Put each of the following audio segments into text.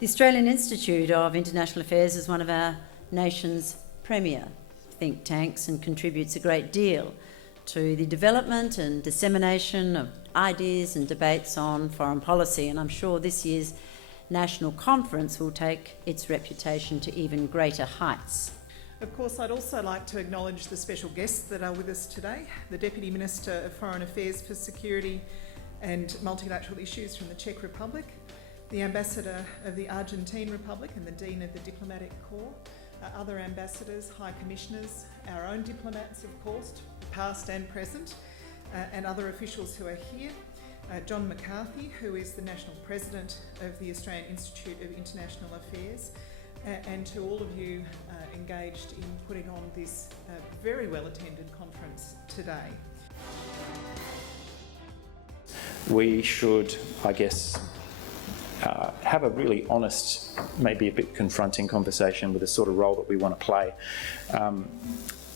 The Australian Institute of International Affairs is one of our nation's premier think tanks and contributes a great deal to the development and dissemination of ideas and debates on foreign policy, and I'm sure this year's national conference will take its reputation to even greater heights. Of course, I'd also like to acknowledge the special guests that are with us today, the Deputy Minister of Foreign Affairs for Security and Multilateral Issues from the Czech Republic, the Ambassador of the Argentine Republic and the Dean of the Diplomatic Corps, other ambassadors, high commissioners, our own diplomats, of course, past and present, and other officials who are here. John McCarthy, who is the National President of the Australian Institute of International Affairs, and to all of you engaged in putting on this very well-attended conference today. We should, I guess, have a really honest, maybe a bit confronting conversation with the sort of role that we want to play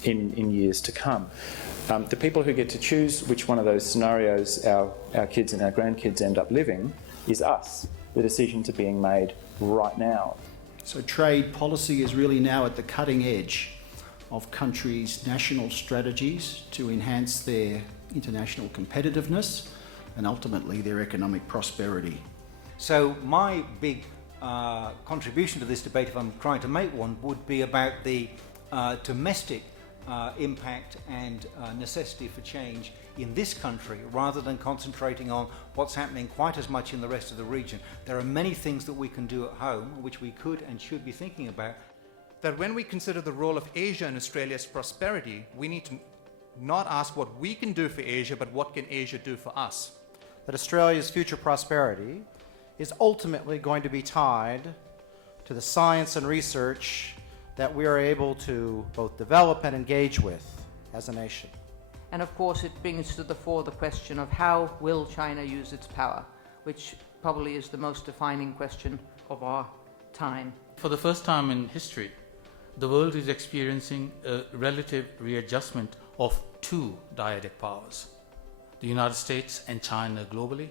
in years to come. The people who get to choose which one of those scenarios our kids and our grandkids end up living is us. The decisions are being made right now. So trade policy is really now at the cutting edge of countries' national strategies to enhance their international competitiveness and ultimately their economic prosperity. So my big contribution to this debate, if I'm trying to make one, would be about the domestic impact and necessity for change in this country, rather than concentrating on what's happening quite as much in the rest of the region. There are many things that we can do at home which we could and should be thinking about. That when we consider the role of Asia in Australia's prosperity, we need to not ask what we can do for Asia, but what can Asia do for us. That Australia's future prosperity is ultimately going to be tied to the science and research that we are able to both develop and engage with as a nation. And of course it brings to the fore the question of how will China use its power, which probably is the most defining question of our time. For the first time in history, the world is experiencing a relative readjustment of two dyadic powers: the United States and China globally,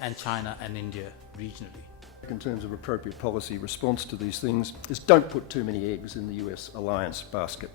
and China and India regionally. In terms of appropriate policy response to these things is don't put too many eggs in the US alliance basket.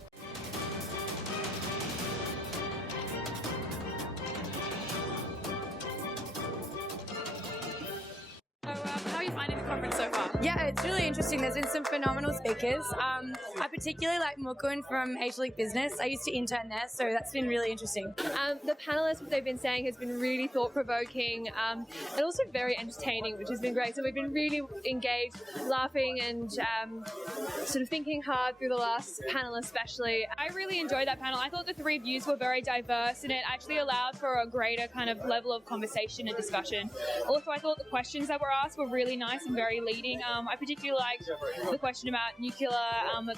How are you finding the conference so far? Yeah, it's really interesting. There's been some phenomenal speakers. I particularly like Mukund from Asia League Business. I used to intern there, so that's been really interesting. The panellists, what they've been saying has been really thought-provoking and also very entertaining, which has been great. So we've been really engaged, laughing and sort of thinking hard through the last panel especially. I really enjoyed that panel. I thought the three views were very diverse and it actually allowed for a greater kind of level of conversation and discussion. Also, I thought the questions that were asked were really nice and very leading. I particularly liked the question about nuclear,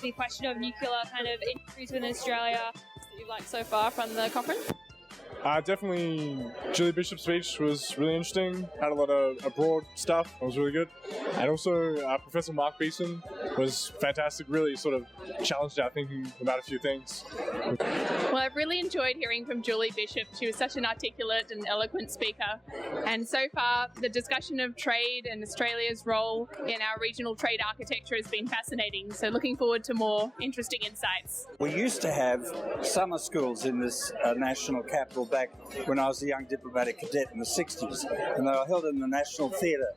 the question of nuclear kind of industries within Australia. That you've liked so far from the conference? Definitely Julie Bishop's speech was really interesting, had a lot of broad stuff, it was really good. And also Professor Mark Beeson was fantastic, really sort of challenged our thinking about a few things. Well, I've really enjoyed hearing from Julie Bishop. She was such an articulate and eloquent speaker. And so far, the discussion of trade and Australia's role in our regional trade architecture has been fascinating. So looking forward to more interesting insights. We used to have summer schools in this national capital back when I was a young diplomatic cadet in the 60s, and they were held in the National Theatre,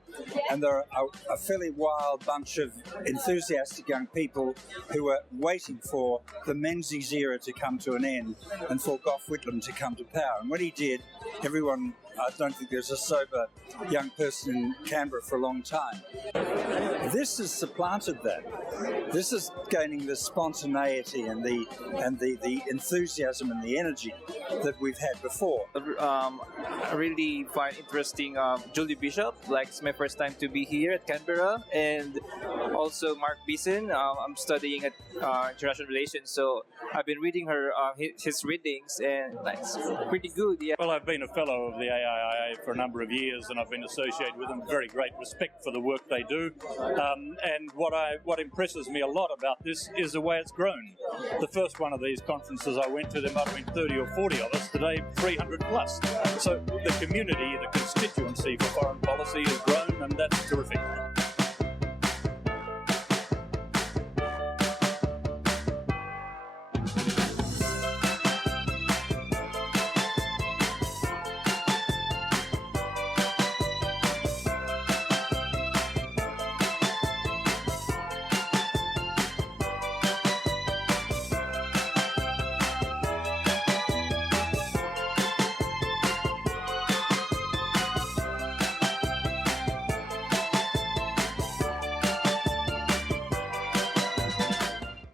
and there are a fairly wild bunch of enthusiastic young people who were waiting for the Menzies era to come to an end and for Gough Whitlam to come to power. And when he did, everyone, I don't think there's a sober young person in Canberra for a long time. This has supplanted that. This is gaining the spontaneity and the enthusiasm and the energy that we've had before. I really find interesting Julie Bishop. Like, it's my first time to be here at Canberra, and also Mark Beeson. I'm studying at international relations, so I've been reading his readings, and it's pretty good. Yeah. Well, I've been a fellow of the AIIA for a number of years, and I've been associated with them. Very great respect for the work they do. And what impresses me a lot about this is the way it's grown. The first one of these conferences I went to, there might have been 30 or 40 of us. Today, 300 plus. So the community, the constituency for foreign policy has grown, and that's terrific.